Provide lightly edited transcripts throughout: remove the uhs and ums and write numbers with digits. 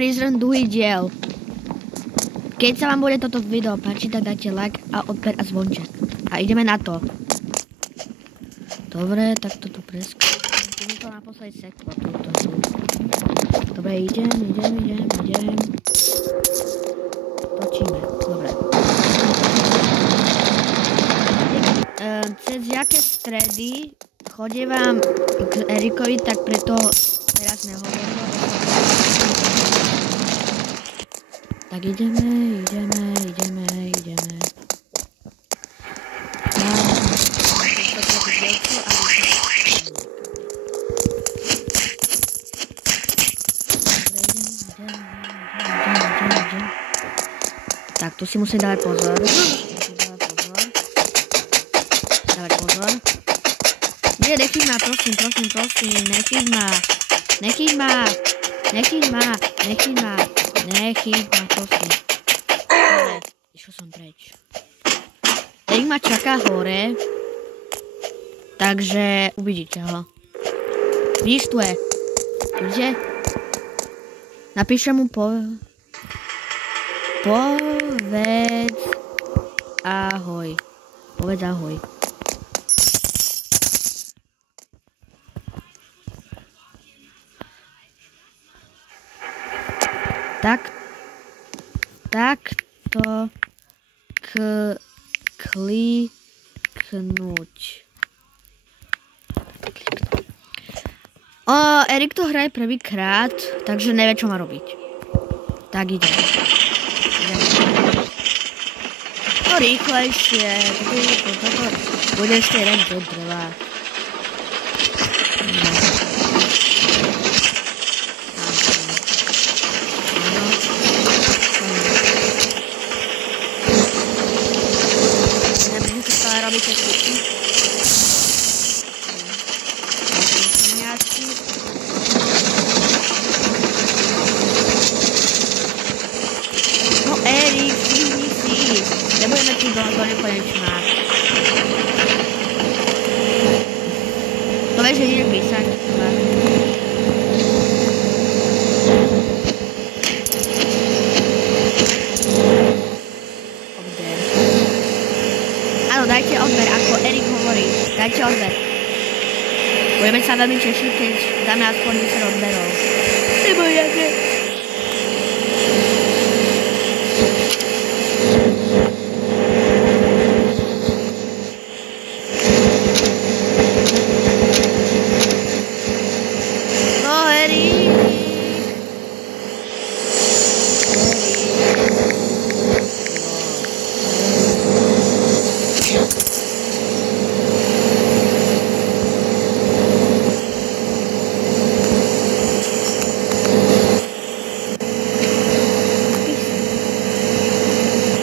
Prizrn druhý diel. Keď sa vám bude toto video páčiť, tak dajte like a odber a zvonček. A ideme na to. Dobre, tak toto preskúšam. Tu mi to naposledy seklo. Dobre, idem. Točíme, dobre. Cez jaké stredy chodievam k Erikovi, tak preto teraz nehovorím. Tak ideme. Tak, tu si musím dávať pozor. Nie, nechyť ma, prosím, nechyť ma, prosím. Dobre, išiel som preč. Erik ma čaká hore, takže uvidíte ho. Vidíš tu je? Vidíte? Napíšem mu povedz ahoj. Povedz ahoj. Takto kliknúť. Erik to hraje prvýkrát, takže nevie, čo má robiť. Tak ide. No rýchlejšie. Toto bude ešte jeden deň trvať. Robíte skutky. No Erik, si. Nebudeme tu do nekonečná. To vieš, že ide písať. Dajte odber, ako Erik hovorí. Dajte odber. Budeme sa veľmi tešiť, keď dáme aspoň 10 odberov. Nebo jaké. No, Erik.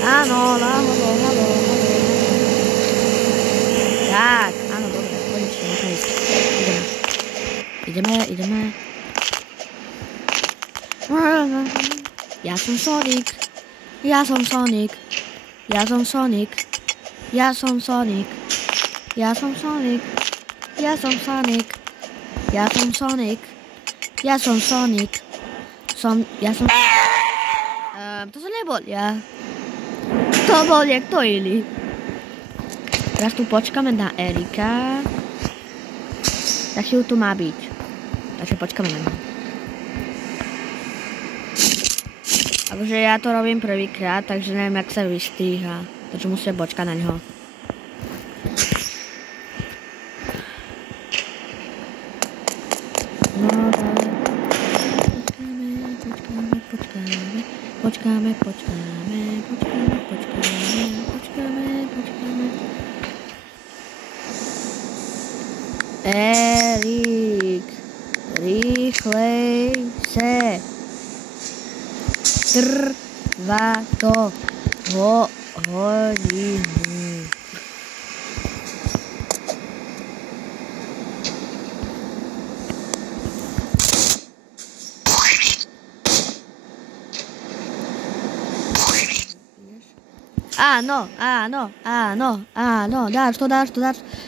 Halo. Tak, áno, dobre, konečne, môžeme ísť. Ideme. Ja som Sonic. To sa nebol ja. To bol niekto iný. Teraz tu počkáme na Erika. Tak si tu má byť. Takže počkáme na ňa. Takže ja to robím prvýkrát, takže neviem, jak sa vystríha. Takže musím počkať na ňo. Počkáme. Erik, rýchlej se. Trvá to hodinu. Áno, dáš to.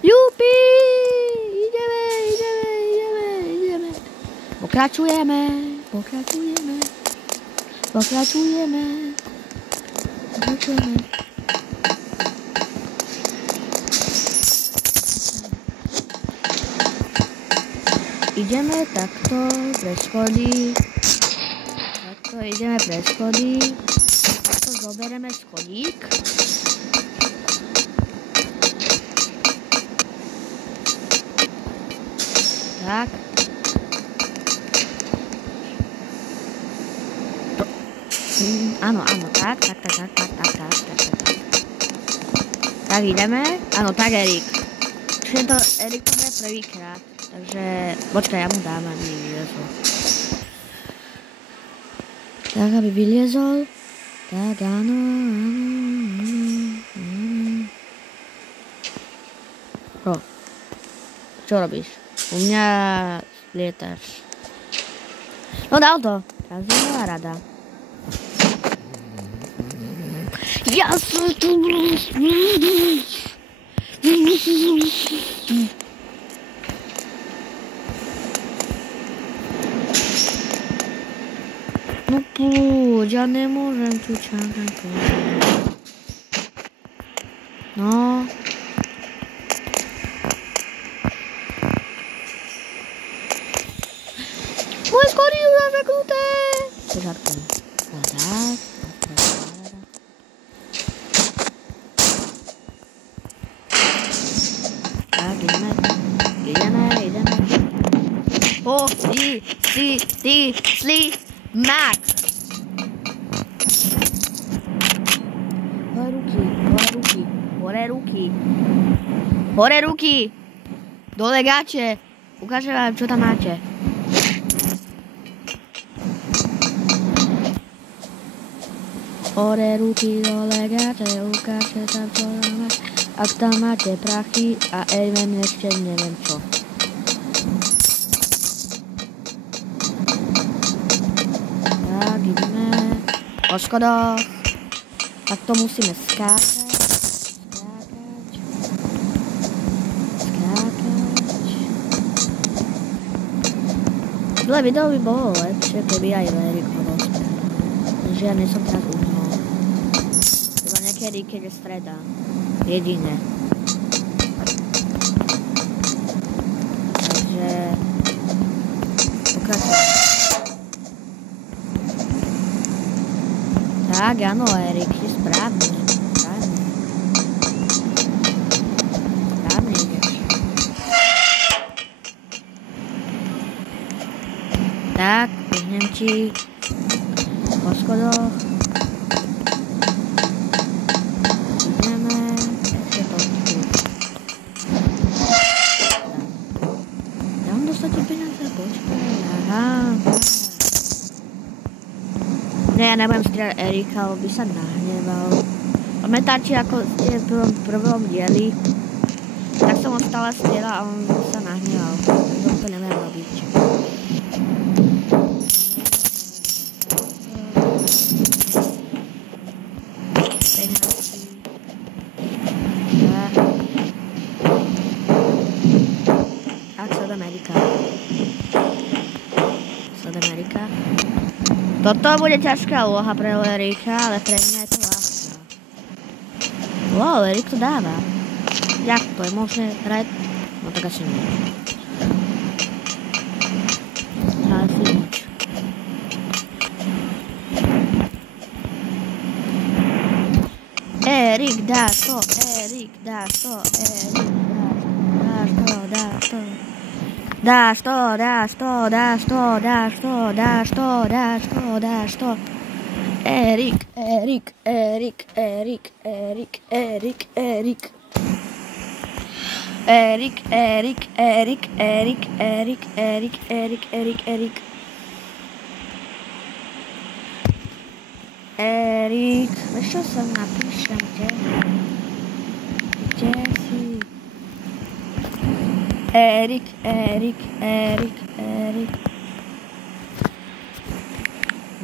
Jupi! Ideme. Pokračujeme. Pokračujeme. Ideme takto pre schody. Takto ideme pre schody. Takto zoberieme schodík. Tak. Áno, tak. Tak ideme. Áno, tak Erik. Čiže to Erik to je prvýkrát. Takže, počkaj, ja mu dám, aby vyliezol. Tak, aby vyliezol. Tak, áno. Čo robíš? U mňa lietaš. No dal to. Teraz je moja rada. Ja som tu. No poď, ja nemôžem tu čakať. No. Moje schody sú zaseknuté. To žartujem. Tak, ideme. Max. Hore ruky. Dole gače. Ukážem vám, čo tam máte. Hore ruky, dole gače. Ukážem tam, čo tam máte. Ak tam máte prachy a amen ešte neviem čo. Tak, ideme po schodoch. Tak to musíme skákať. Tohle video by bolo lepšie, keby aj Erik ho dostal. Takže ja nesom teraz u neho. Iba niekedy, keď je streda. Jediné. Takže pokračujem. Tak, áno, Erik, je správne. Správne ideš. Tak, behnem ti po schodoch. Ideme. Ešte počtu. Dám dostatek peniaze, počkaj. Aha. Ne, ja nebudem strieľať Erika, lebo by sa nahneval. Pamätáte, ako ste v prvom dieli, tak som ho stále strieľal a on sa nahneval. Takže to neviem robiť. Amerika. Toto bude ťažká úloha pre Erika, ale pre mňa je to ľahká. Wow, Erik to dáva. Jak to je možné hrať? No tak asi nie. Ale si nič. Erik dá to, Erik dá to, Erik dáš to, dáš to. Dáš to, dáš to, dáš to, dáš to, dáš to, dáš to, dáš to. Erik, Erik, Erik, Erik, Erik, Erik, Erik. Erik, Erik, Erik, Erik, Erik, Erik, Erik, Erik, Erik. Erik, vieš čo som napíšem, kde si? Erik, Erik, Erik, Erik.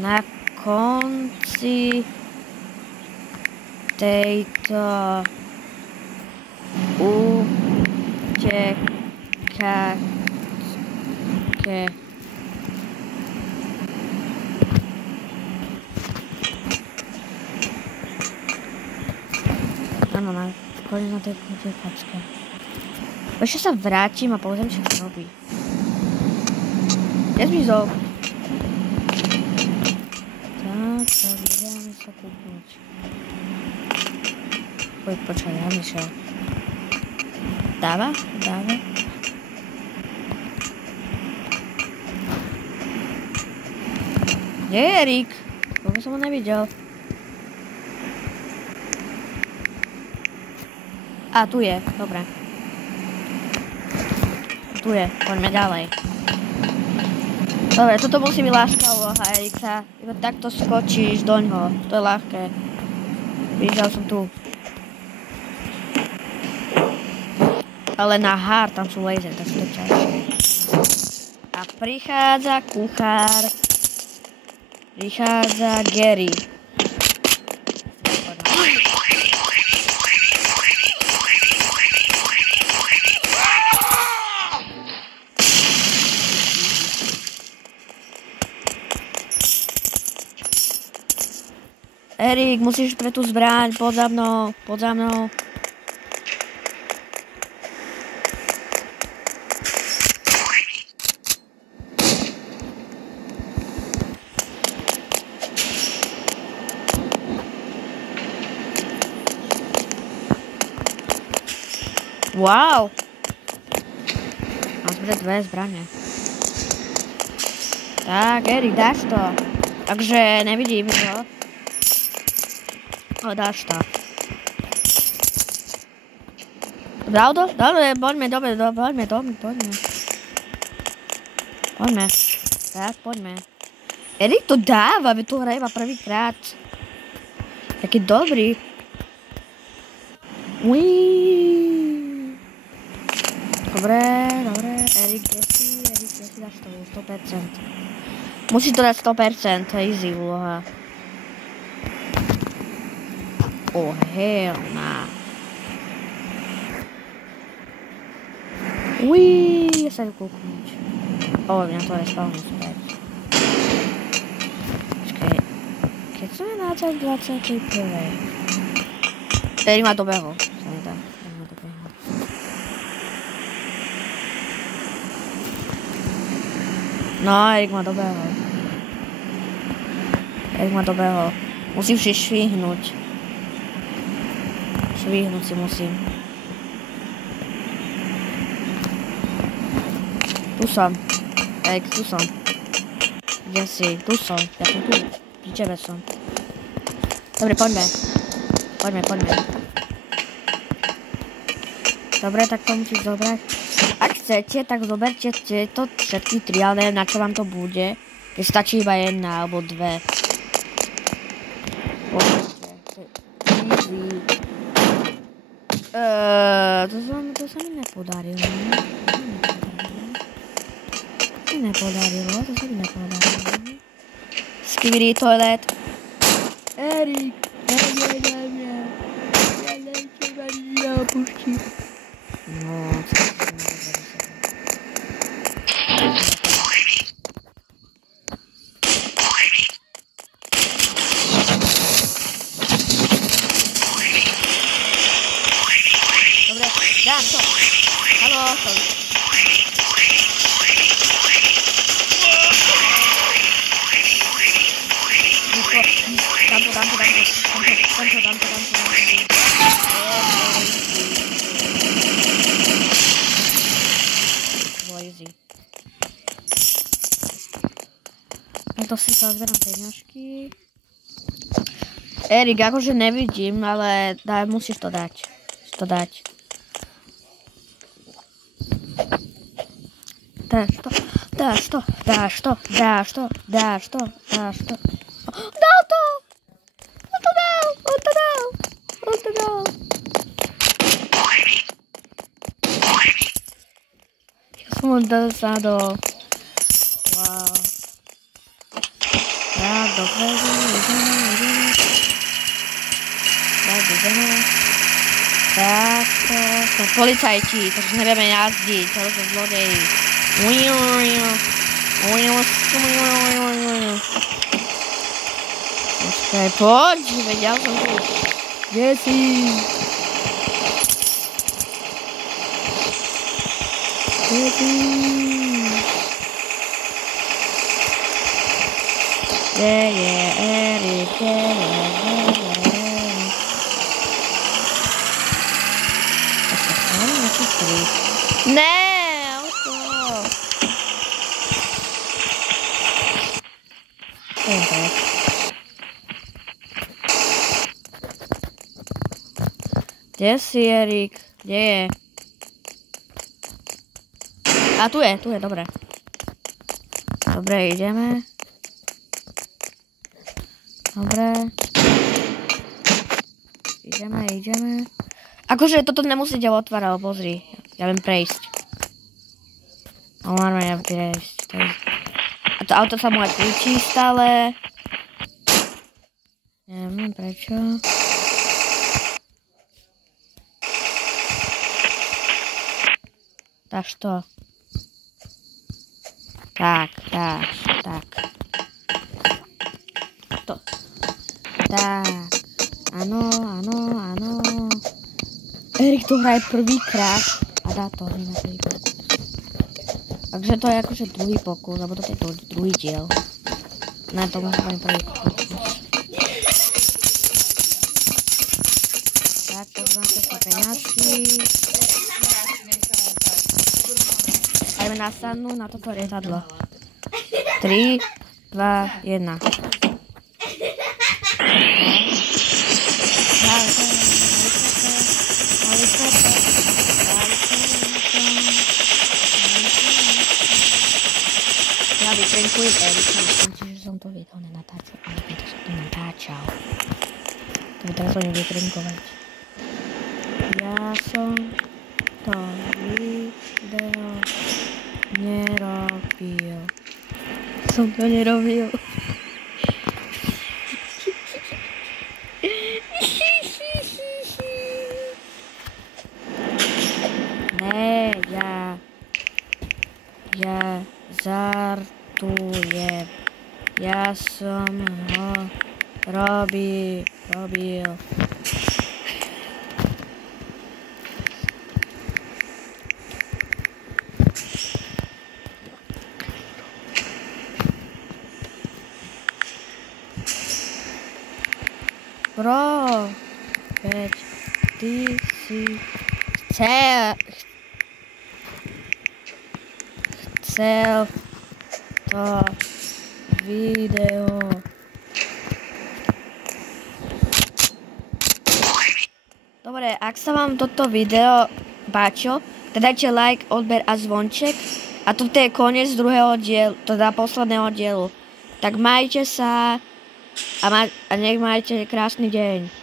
Na konci tejto utekačke Áno, koniec na tej kocke. Ešte sa vrátim a pozriem, čo robí. Kde zmizol? Tak, ideme sa kúknúť. Počkaj, ja myšiel. Dáva? Kde je Erik? Vôbec som ho nevidel. A, tu je, dobre. Tu je, poďme ďalej. Dobre, toto musí byť ľahká úloha, Erika. Iba takto skočíš doňho, to je ľahké. Videl som tu. Ale na hard tam sú laser, takže to je ťažšie. A prichádza kuchár. Prichádza Gary. Erik, musíš pre tú zbraň, poď za mnou. Wow! Mám zbrať 2 zbrane. Tak, Erik, dáš to. Takže nevidím, čo? No, dáš to. Dobre, poďme. Tak, poďme. Erik to dáva, veď tu hraje iba prvýkrát. Taký dobrý. Dobre. Erik, kde si dáš to 100%. Musíš to dať 100%, easy úloha. Oh, hell nah. Ja sa ju kúknuť. Mňa to je spavnú späť. Počkej. Keď som je na 21. Erik ma dobehol. Sa nedá. No, Erik ma dobehol. Musím si švihnúť. Švihnúť si musím. Tu som. Erik, tu som. Kde si? Tu som. Ja som tu. Pri tebe som. Dobre, poďme. Dobre, tak to musíš zobrať. Ak chcete, tak zoberte to všetky 3, ale neviem, na čo vám to bude. Keď stačí iba 1 alebo 2. Easy. To sa mi nepodarilo. To sa mi nepodarilo. Skibidi toilet. Erik. Ja puštím. No, dám to. Haló, to. Dám to. Easy. To si pozberám peňažky. Erik, akože nevidím, ale musíš to dať. Dáš to. Dal to! On to dal. Ja som ho dosadol. Wow. Tak, dobre, ideme. Tak, to sme policajti, takže nevieme jazdiť, ale sme zlodeji. Počkaj, poď, veď ja som tu. Kde si? Kde je Erik? Kde je Erik? Ne, auto. Kde si, Erik? Kde je? A tu je, dobre. Dobre, ideme. Dobre. Ideme. Akože toto nemusíte otvárať, pozri. Ja viem prejsť. Normálne ja prejsť. A to auto sa mu aj kričí stále. Neviem prečo. Tak što? Tak. To. Tak. Áno. Erik to hraje prvýkrát a dá to hneď na prvýkrát. Takže to je akože druhý pokus, alebo to je druhý diel. Ne, to môžem ani prvý pokus. Tak, poznáte si peňazky. Ideme nasadnúť na toto lietadlo. 3, 2, 1. Ja vyprenkujem Erika, myslím si, že som to video nenatáčal, ale to som to natáčal. To by teraz budem vyprenkovať. Ja som to video nerobil. Ne, ja žartujem. Ja som ho robil. Bro, veď ty si chcel to video. Dobre, ak sa vám toto video páčilo, tak dajte like, odber a zvonček. A toto je koniec druhého dielu, teda posledného dielu. Tak majte sa a nech majte krásny deň.